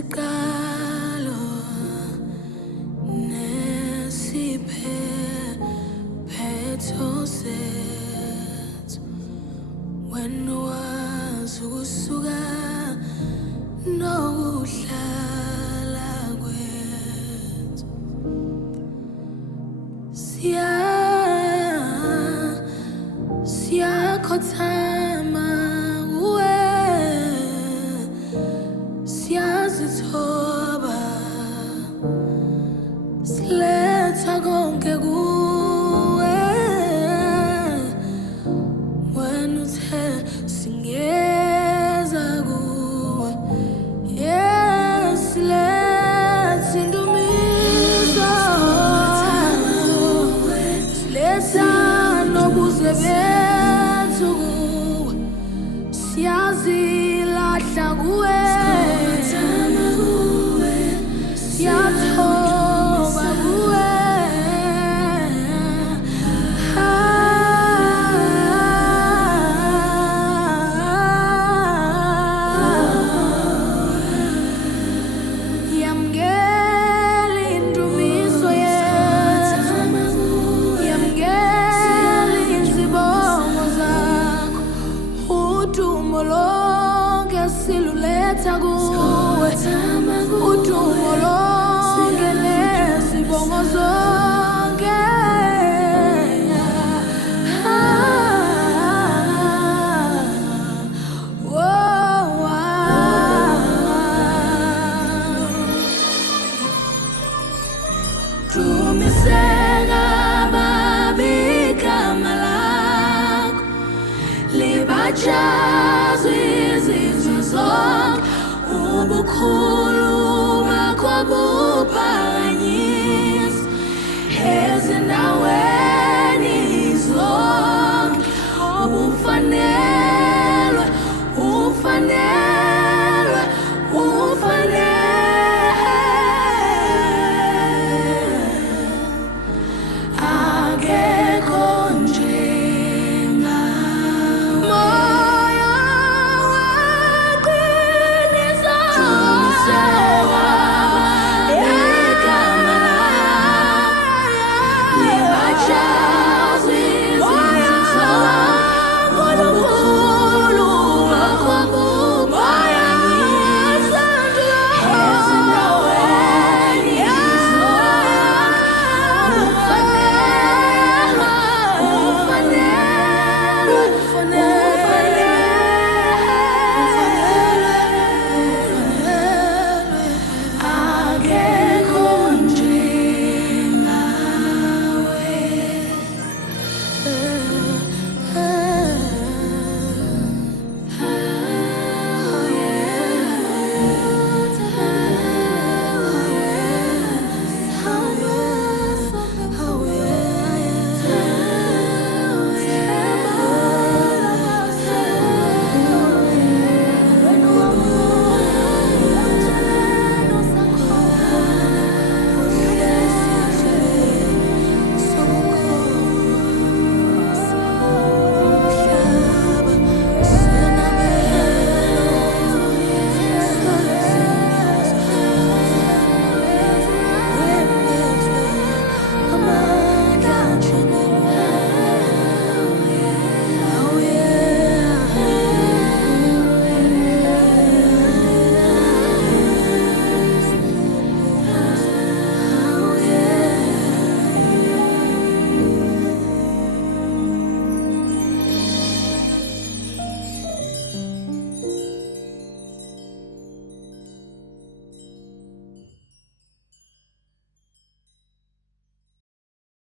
Isikalo nesiphetho sethu wena wazi ukusuka nokuhlala kwethu siyakhothama kuwe siyazithoba siletha konke kuwe wena uthe singeza kuwe siletha indumiso siletha nobuzwe bethu kuwe siyazilahla kuwe siyathoba kuwe yamukela indumiso yethu yamukela izibongo zakho udumo lonke siluletha kuwe udumo lonke nezibongo zonke dumiseka babigama lakho libajaze izizwe zonke ubukhulu bakho buphakanyiswe ezindaweni